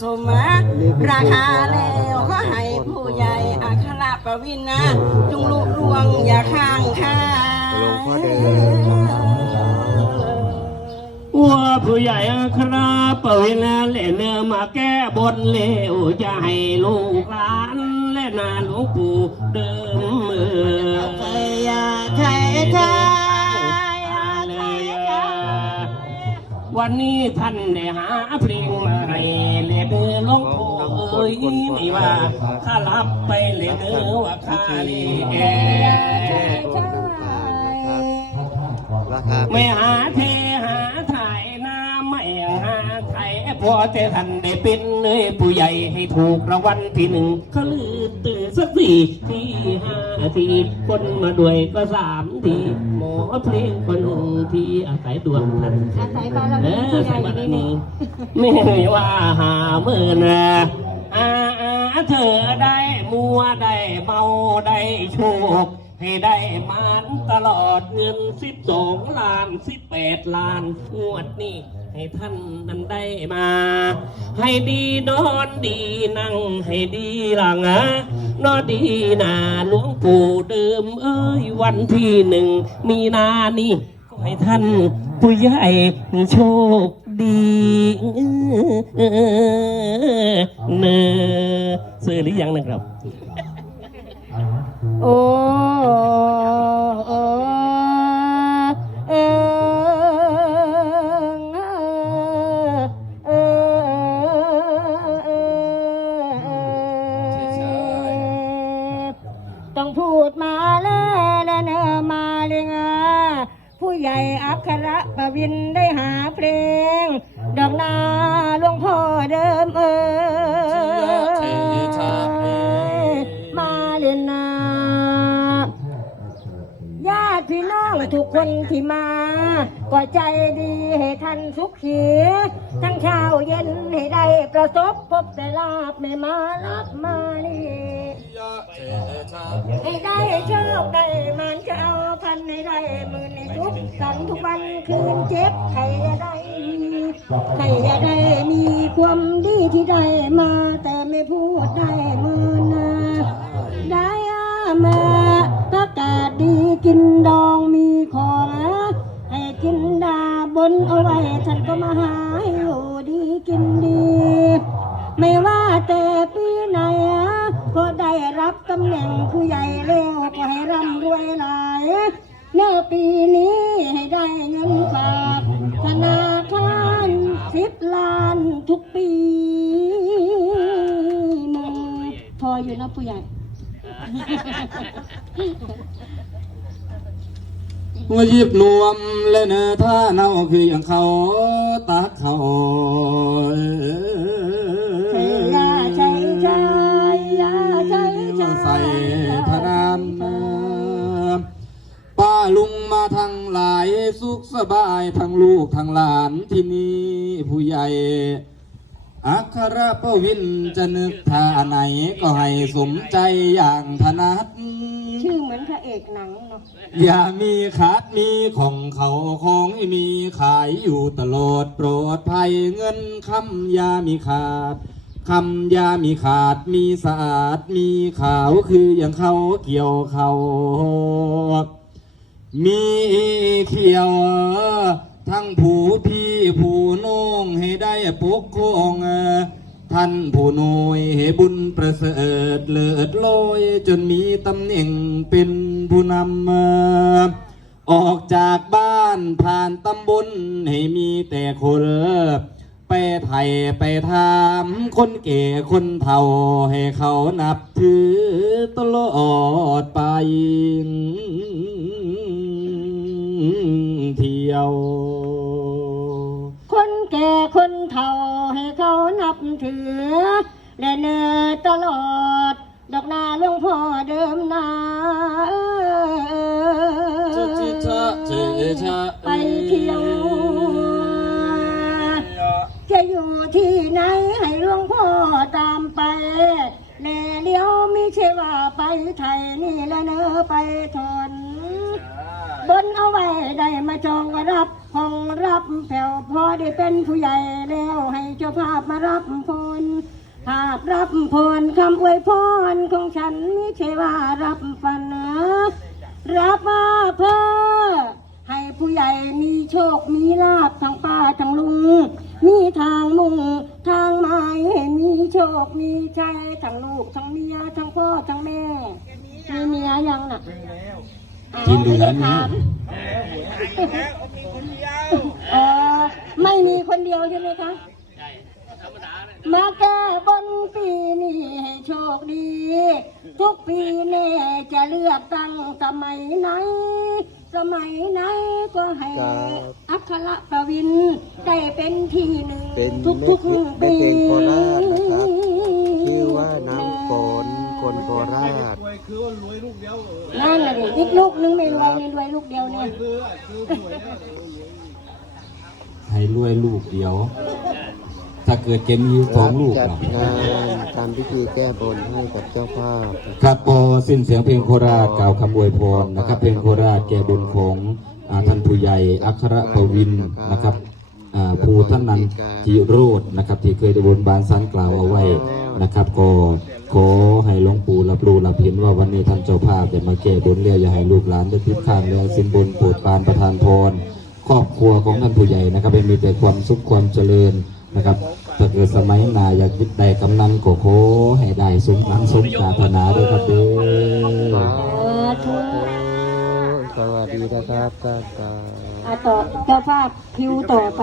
สมะราคาแล้วก็ให้ผู้ใหญ่อัคราประวินนะจงลุรวงอย่าข้างค่าว่าผู้ใหญ่ครับเปิดนะเล่นเนื้อมาแก้บนเลวจะให้ลูกหลานและนาหลวงปู่เดิมเออใครอยาใครใครวันนี้ท่านได้หาเพลงมาให้เล่นเนื้ องปู่เอ้ยไม่ว่าข้ารับไปเล่นเนื้อว่าข้าเล่แอไม่หาเทหาถ่ายน้าไม่หาไทยพอแต่ท่านได้เป็นเอ้ยผู้ใหญ่ให้ถูกรางวัลที่หนึ่งก็ลืมตื่นสักสี่ที่ห้าทีคนมาด้วยก็สามที มอเพลงคนหนึ่งที่อาศัยดวงท่านอาศัยบารมีผู้ใหสญ่มัยนี่นี้นี่ไม่ว่าหาเมื่อนะอาเธอได้มัวได้เมาได้โชค ให้ได้มานตลอดเงินสิบสองล้านสิบแปดล้านงวดนี้ให้ท่านนั้นได้มา ให้ดีนอนดีนั่งให้ดีหลังอะนอดีนาหลวงปู่เดิมเอ้ยวันที่หนึ่งมีนานี่ให้ท่านผู้ใหญ่โชคดีเนอซื้อหรือยังนะครับ โอ้โอ้เอต้องพูดมาแล้วนะเนอมาเลยงาผู้ใหญ่อัครประวินได้หาเพลง ดอกนา คนที่มา ก็ใจดีให้ท่านสุขขีทั้งเช้าเย็นให้ได้ประสบพบแต่ลาบไม่มารับมานี่ให้ได้โชคได้มันจะเอาพันให้ได้หมื่นในทุกสันทุกวันคืนเจ็บใครจะได้มีใครจะได้มีความดีที่ได้มา แต่ไม่พูดได้มื่อนาได้อามาาศดีกินดองมีของให้กินดาบนเอาไว้ฉันก็มาหาอยู่ดีกินดี ไม่ว่าแต่ปีไหนก็ได้รับตำแหน่งผู้ใหญ่เร็วก็ให้ร่ำรวยหลายเมื่อปีนี้ให้ได้เงินฝากธนาคารสิบล้านทุกปีมึงพออยู่นะผู้ใหญ่ หัวยิบนวมและเนื้อท่าเนาคืออย่างเขาตักเขาใช่ใช่ใช่ใช่ใช่ใส่พนานป้าลุงมาทั้งหลายสุขสบายทั้งลูกทั้งหลานที่นี่ผู้ใหญ่ อัครปวินจะนึกท่าไหนก็ให้สมใจอย่างถนัด ชื่อเหมือนพระเอกหนังเนาะอย่ามีขาดมีของเขาของให้มีขายอยู่ตลอดโปรดภัยเงินคำอยามีขาดคำอยามีขาดมีสะอาดมีขาวคืออย่างเขาเกี่ยวเขามีเขียว ทั้งผู้พี่ผู้น้องให้ได้ ปกครองท่านผู้น้อยให้บุญประเสริฐเลิศลอยจนมีตำแหน่งเป็นผู้นำออกจากบ้านผ่านตำบลให้มีแต่คนไปไทยไปถามคนเก่คนเฒ่าให้เขานับถือตลอดไป ถือ และเนินตลอด ดอกนาหลวงพ่อเดิมนาไปเที่ยวจะอยู่ที่ไหนให้หลวงพ่อตามไปแน่เลี้ยวม่ใช่ว่าไปไทยนี่และเนอไปทนบนเอาไว้ได้มาจองก็รับ ห้องรับแผ่วพอได้เป็นผู้ใหญ่แล้วให้เจ้าภาพมารับพรภาพรับพรคำอวยพรของฉันไม่ใช่ว่ารับฟันนะรับมาเพื่อให้ผู้ใหญ่มีโชคมีลาภทั้งป้าทั้งลุง มีทางมุ่งทางหมายให้มีโชคมีชัยทั้งลูกทั้งเมียทั้งพ่อทั้งแม่ มีเมียยังน่ะที่เหลือนี้เออไม่มีคนเดียวใช่ไหมคะมาแก้บนปีนี้ให้โชคดี ทุกปีแน่จะเลือกตั้งสมัยไหน สมัยไหนก็ให้อัครประวินได้เป็นที่หนึ่งเป็นทุกทุกๆแม่ปีเพลงโคราชนะครับชื่อว่าน้ำฝนคนโคราชนั่นแหละดิอีกลูกนึงไม่รวยไม่รวยลูกเดียวเนี่ย ให้รวยลูกเดียว ถ้าเกิดเกมมีสองลูกจัดล่ะงานทำพิธีแก้บนให้กับเจ้าภาพ ครับพอสิ้นเสียงเพลงโคราชกล่าวคำอวยพรนะครับ เพลงโคราชแก่บนของอ่าท่านผู้ใหญ่อัครปวินนะครับอ่าภูท่านนันจิโรดนะครับ ที่เคยได้บนบานสันกล่าวเอาไว้นะครับก็ขอให้หลวงปู่รับรู้รับเห็นว่าวันนี้ท่านเจ้าภาพได้มาแก้บนเรียอย่าให้ลูกหลานได้พิดข้างเรื่องสินบนโปรดปรานประทานพร ครอบครัวของท่านผู้ใหญ่นะครับให้มีแต่ความสุขความเจริญนะครับถ้าเกิดสมัยหนาอยากคิดได้กำนันก็ขอให้ได้สมหวังสมปรารถนาด้วยครับเด้อสวัสดีนะครับก้าวกาอะต่อเจ้าภาพคิวต่อไป